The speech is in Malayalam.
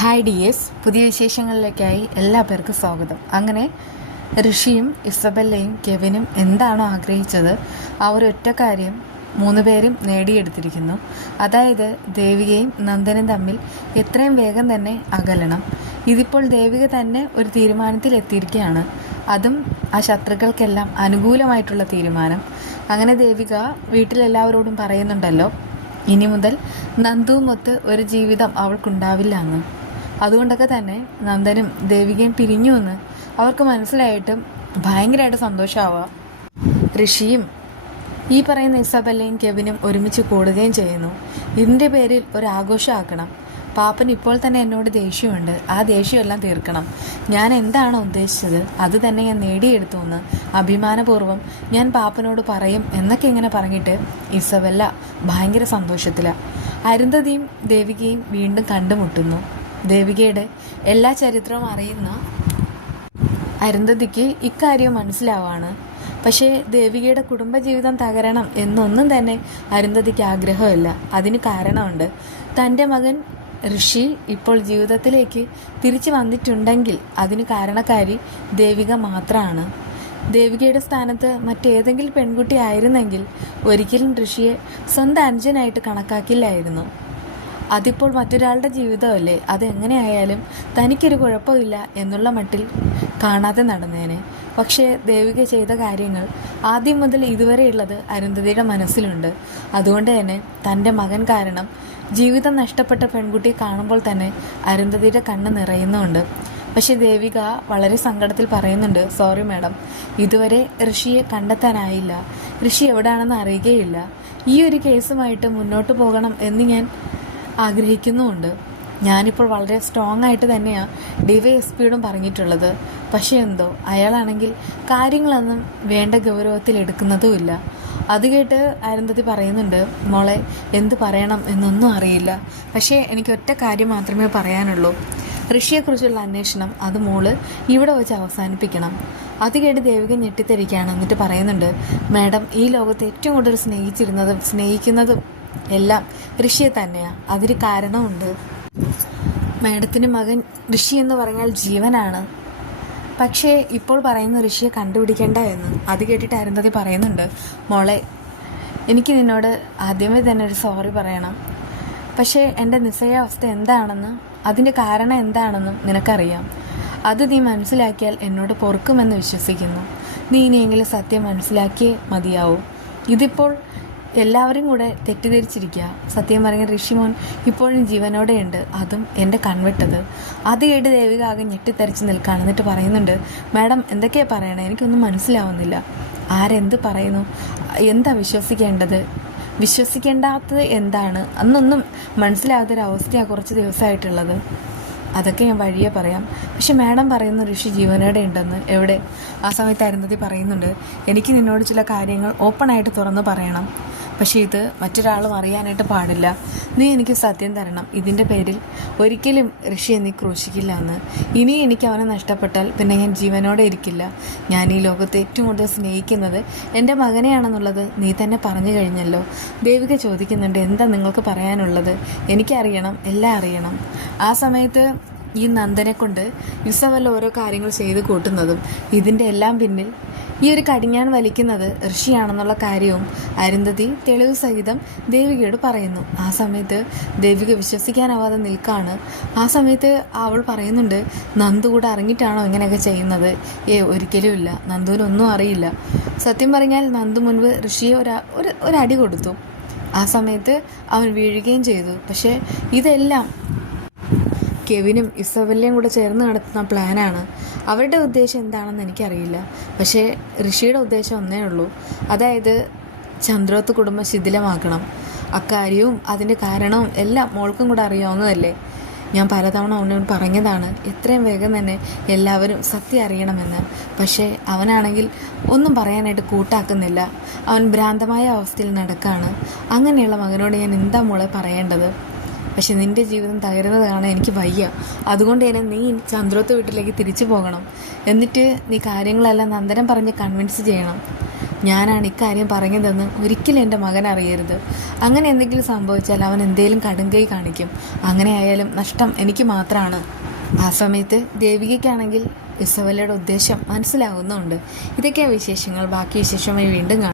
ഹായ് ഡിയേഴ്സ്, പുതിയ വിശേഷങ്ങളിലേക്കായി എല്ലാ പേർക്കും സ്വാഗതം. അങ്ങനെ ഋഷിയും ഇസബെല്ലയും കെവിനും എന്താണോ ആഗ്രഹിച്ചത് ആ ഒരൊറ്റ കാര്യം മൂന്നുപേരും നേടിയെടുത്തിരിക്കുന്നു. അതായത് ദേവികയും നന്ദനും തമ്മിൽ എത്രയും വേഗം തന്നെ അകലണം. ഇതിപ്പോൾ ദേവിക തന്നെ ഒരു തീരുമാനത്തിൽ എത്തിയിരിക്കുകയാണ്. അതും ആ ശത്രുക്കൾക്കെല്ലാം അനുകൂലമായിട്ടുള്ള തീരുമാനം. അങ്ങനെ ദേവിക വീട്ടിലെല്ലാവരോടും പറയുന്നുണ്ടല്ലോ, ഇനി മുതൽ നന്ദുവുമൊത്ത് ഒരു ജീവിതം അവൾക്കുണ്ടാവില്ല എന്ന്. അതുകൊണ്ടൊക്കെ തന്നെ നന്ദനും ദേവികയും പിരിഞ്ഞു എന്ന് അവർക്ക് മനസ്സിലായിട്ടും ഭയങ്കരമായിട്ട് സന്തോഷമാവുക. ഋഷിയും ഈ പറയുന്ന ഇസബെല്ലയും കെവിനും ഒരുമിച്ച് കൂടുകയും ചെയ്യുന്നു. ഇതിൻ്റെ പേരിൽ ഒരാഘോഷമാക്കണം. പാപ്പൻ ഇപ്പോൾ തന്നെ എന്നോട് ദേഷ്യമുണ്ട്, ആ ദേഷ്യമെല്ലാം തീർക്കണം. ഞാൻ എന്താണോ ഉദ്ദേശിച്ചത് അത് തന്നെ ഞാൻ നേടിയെടുത്തു എന്ന് അഭിമാനപൂർവ്വം ഞാൻ പാപ്പനോട് പറയും എന്നൊക്കെ ഇങ്ങനെ പറഞ്ഞിട്ട് ഇസബെല്ല ഭയങ്കര സന്തോഷത്തിലാണ്. അരുന്ധതിയും ദേവികയും വീണ്ടും കണ്ടുമുട്ടുന്നു. ദേവികയുടെ എല്ലാ ചരിത്രവും അറിയുന്ന അരുന്ധതിക്ക് ഇക്കാര്യം മനസ്സിലാവാണ്. പക്ഷേ ദേവികയുടെ കുടുംബജീവിതം തകരണം എന്നൊന്നും തന്നെ അരുന്ധതിക്ക് ആഗ്രഹമില്ല. അതിന് കാരണമുണ്ട്. തൻ്റെ മകൻ ഋഷി ഇപ്പോൾ ജീവിതത്തിലേക്ക് തിരിച്ചു വന്നിട്ടുണ്ടെങ്കിൽ അതിന് കാരണക്കാരി ദേവിക മാത്രമാണ്. ദേവികയുടെ സ്ഥാനത്ത് മറ്റേതെങ്കിലും പെൺകുട്ടി ആയിരുന്നെങ്കിൽ ഒരിക്കലും ഋഷിയെ സ്വന്തം അനുജനായിട്ട് കണക്കാക്കില്ലായിരുന്നു. അതിപ്പോൾ മറ്റൊരാളുടെ ജീവിതമല്ലേ, അതെങ്ങനെയായാലും തനിക്കൊരു കുഴപ്പമില്ല എന്നുള്ള മട്ടിൽ കാണാതെ നടന്നേനെ. പക്ഷേ ദേവിക ചെയ്ത കാര്യങ്ങൾ ആദ്യം മുതൽ ഇതുവരെയുള്ളത് അരുന്ധതിയുടെ മനസ്സിലുണ്ട്. അതുകൊണ്ട് തന്നെ തൻ്റെ മകൻ കാരണം ജീവിതം നഷ്ടപ്പെട്ട പെൺകുട്ടിയെ കാണുമ്പോൾ തന്നെ അരുന്ധതിയുടെ കണ്ണ് നിറയുന്നുണ്ട്. പക്ഷേ ദേവിക വളരെ സങ്കടത്തിൽ പറയുന്നുണ്ട്, സോറി മാഡം, ഇതുവരെ ഋഷിയെ കണ്ടെത്താനായില്ല. ഋഷി എവിടെയാണെന്ന് അറിയുകയില്ല. ഈ ഒരു കേസുമായിട്ട് മുന്നോട്ട് പോകണം എന്ന് ഞാൻ ആഗ്രഹിക്കുന്നുമുണ്ട്. ഞാനിപ്പോൾ വളരെ സ്ട്രോങ് ആയിട്ട് തന്നെയാണ് DYSPയോടും പറഞ്ഞിട്ടുള്ളത്. പക്ഷേ എന്തോ അയാളാണെങ്കിൽ കാര്യങ്ങളൊന്നും വേണ്ട ഗൗരവത്തിൽ എടുക്കുന്നതുമില്ല. അത് കേട്ട് അരുന്ധതി പറയുന്നുണ്ട്, മോളെ എന്ത് പറയണം എന്നൊന്നും അറിയില്ല. പക്ഷേ എനിക്ക് ഒറ്റ കാര്യം മാത്രമേ പറയാനുള്ളൂ. ഋഷിയെക്കുറിച്ചുള്ള അന്വേഷണം അത് മോള് ഇവിടെ വെച്ച് അവസാനിപ്പിക്കണം. അത് കേട്ട് ദേവിക ഞെട്ടിത്തിരിക്കുകയാണ്. എന്നിട്ട് പറയുന്നുണ്ട്, മാഡം, ഈ ലോകത്ത് ഏറ്റവും കൂടുതൽ സ്നേഹിക്കുന്നതും എല്ലാം ഋഷിയെ തന്നെയാണ്. അതിന് കാരണമുണ്ട്. മാഡത്തിന് മകൻ ഋഷി എന്ന് പറഞ്ഞാൽ ജീവനാണ്. പക്ഷേ ഇപ്പോൾ പറയുന്ന ഋഷിയെ കണ്ടുപിടിക്കേണ്ട എന്ന്. അത് കേട്ടിട്ട് അരുന്ധതി പറയുന്നുണ്ട്, മോളെ, എനിക്ക് നിന്നോട് ആദ്യമേ തന്നെ ഒരു സോറി പറയണം. പക്ഷേ എൻ്റെ നിസ്സഹായാവസ്ഥ എന്താണെന്ന്, അതിൻ്റെ കാരണം എന്താണെന്നും നിനക്കറിയാം. അത് നീ മനസ്സിലാക്കിയാൽ എന്നോട് പൊറുക്കുമെന്ന് വിശ്വസിക്കുന്നു. നീ ഇനിയെങ്കിലും സത്യം മനസ്സിലാക്കിയേ മതിയാവൂ. ഇതിപ്പോൾ എല്ലാവരും കൂടെ തെറ്റിദ്ധരിച്ചിരിക്കുക. സത്യം പറഞ്ഞ ഋഷിമോൻ ഇപ്പോഴും ജീവനോടെയുണ്ട്, അതും എൻ്റെ കൺവിട്ടത്. അത് കേട്ട് ദേവിക ആകെ ഞെട്ടിത്തെറിച്ച് നിൽക്കുകയാണ്. എന്നിട്ട് പറയുന്നുണ്ട്, മാഡം എന്തൊക്കെയാണ് പറയണേ, എനിക്കൊന്നും മനസ്സിലാവുന്നില്ല. ആരെന്ത് പറയുന്നു, എന്താ വിശ്വസിക്കേണ്ടത്, വിശ്വസിക്കേണ്ടാത്തത് എന്താണ് അന്നൊന്നും മനസ്സിലാകാത്തൊരവസ്ഥയാണ് കുറച്ച് ദിവസമായിട്ടുള്ളത്. അതൊക്കെ ഞാൻ വഴിയെ പറയാം. പക്ഷെ മാഡം പറയുന്നു ഋഷി ജീവനോടെ ഉണ്ടെന്ന്. എവിടെ? ആ സമയത്ത് അരുന്ധതി പറയുന്നുണ്ട്, എനിക്ക് നിന്നോട് ചില കാര്യങ്ങൾ ഓപ്പണായിട്ട് തുറന്ന് പറയണം. പക്ഷേ ഇത് മറ്റൊരാളും അറിയാനായിട്ട് പാടില്ല. നീ എനിക്ക് സത്യം തരണം. ഇതിൻ്റെ പേരിൽ ഒരിക്കലും ഋഷിയെ നീ ക്രൂശിക്കില്ല എന്ന്. ഇനി എനിക്ക് അവനെ നഷ്ടപ്പെട്ടാൽ പിന്നെ ഞാൻ ജീവനോടെ ഇരിക്കില്ല. ഞാൻ ഈ ലോകത്ത് ഏറ്റവും കൂടുതൽ സ്നേഹിക്കുന്നത് എൻ്റെ മകനെയാണെന്നുള്ളത് നീ തന്നെ പറഞ്ഞു കഴിഞ്ഞല്ലോ. ദേവിക ചോദിക്കുന്നുണ്ട്, എന്താ നിങ്ങൾക്ക് പറയാനുള്ളത്? എനിക്കറിയണം, എല്ലാം അറിയണം. ആ സമയത്ത് ഈ നന്ദനെ കൊണ്ട് ഇസബെല്ല ഓരോ കാര്യങ്ങൾ ചെയ്ത് കൂട്ടുന്നതും ഇതിൻ്റെ എല്ലാം പിന്നിൽ ഈ ഒരു കടിഞ്ഞാൺ വലിക്കുന്നത് ഋഷിയാണെന്നുള്ള കാര്യവും അരുന്ധതി തെളിവ് സഹിതം ദേവികയോട് പറയുന്നു. ആ സമയത്ത് ദേവിക വിശ്വസിക്കാനാവാതെ നിൽക്കാണ്. ആ സമയത്ത് അവൾ പറയുന്നുണ്ട്, നന്ദു കൂടെ അറിഞ്ഞിട്ടാണോ ഇങ്ങനെയൊക്കെ ചെയ്യുന്നത്? ഒരിക്കലും ഇല്ല, നന്ദുവിനൊന്നും അറിയില്ല. സത്യം പറഞ്ഞാൽ നന്ദു മുൻപ് ഋഷിയെ ഒരടി കൊടുത്തു. ആ സമയത്ത് അവൻ വീഴുകയും ചെയ്തു. പക്ഷേ ഇതെല്ലാം കെവിനും ഇസബെല്ലയും കൂടെ ചേർന്ന് നടത്തുന്ന പ്ലാനാണ്. അവരുടെ ഉദ്ദേശം എന്താണെന്ന് എനിക്കറിയില്ല. പക്ഷേ ഋഷിയുടെ ഉദ്ദേശം ഒന്നേ ഉള്ളൂ, അതായത് ചന്ദ്രോത്ത് കുടുംബം ശിഥിലമാക്കണം. അക്കാര്യവും അതിൻ്റെ കാരണവും എല്ലാം മോൾക്കും കൂടെ അറിയാവുന്നതല്ലേ. ഞാൻ പലതവണ അവനോട് പറഞ്ഞതാണ് എത്രയും വേഗം തന്നെ എല്ലാവരും സത്യം അറിയണമെന്ന്. പക്ഷേ അവനാണെങ്കിൽ ഒന്നും പറയാനായിട്ട് കൂട്ടാക്കുന്നില്ല. അവൻ ഭ്രാന്തമായ അവസ്ഥയിൽ നടക്കുകയാണ്. അങ്ങനെയുള്ള മകനോട് ഞാൻ എന്താ മോളെ പറയേണ്ടത്? പക്ഷെ നിൻ്റെ ജീവിതം തകരുന്നത് കാണാൻ എനിക്ക് വയ്യ. അതുകൊണ്ട് തന്നെ നീ ചന്ദ്രോത്ത് വീട്ടിലേക്ക് തിരിച്ചു പോകണം. എന്നിട്ട് നീ കാര്യങ്ങളെല്ലാം നന്ദനം പറഞ്ഞ് കൺവിൻസ് ചെയ്യണം. ഞാനാണ് ഇക്കാര്യം പറഞ്ഞതെന്ന് ഒരിക്കലും എൻ്റെ മകൻ അറിയരുത്. അങ്ങനെ എന്തെങ്കിലും സംഭവിച്ചാൽ അവൻ എന്തേലും കടുങ്കൈ കാണിക്കും. അങ്ങനെ ആയാലും നഷ്ടം എനിക്ക് മാത്രമാണ്. ആ സമയത്ത് ദേവികയ്ക്കാണെങ്കിൽ ഇസബെല്ലയുടെ ഉദ്ദേശം മനസ്സിലാവുന്നുണ്ട്. ഇതൊക്കെയാണ് വിശേഷങ്ങൾ. ബാക്കി വിശേഷമായി വീണ്ടും കാണാം.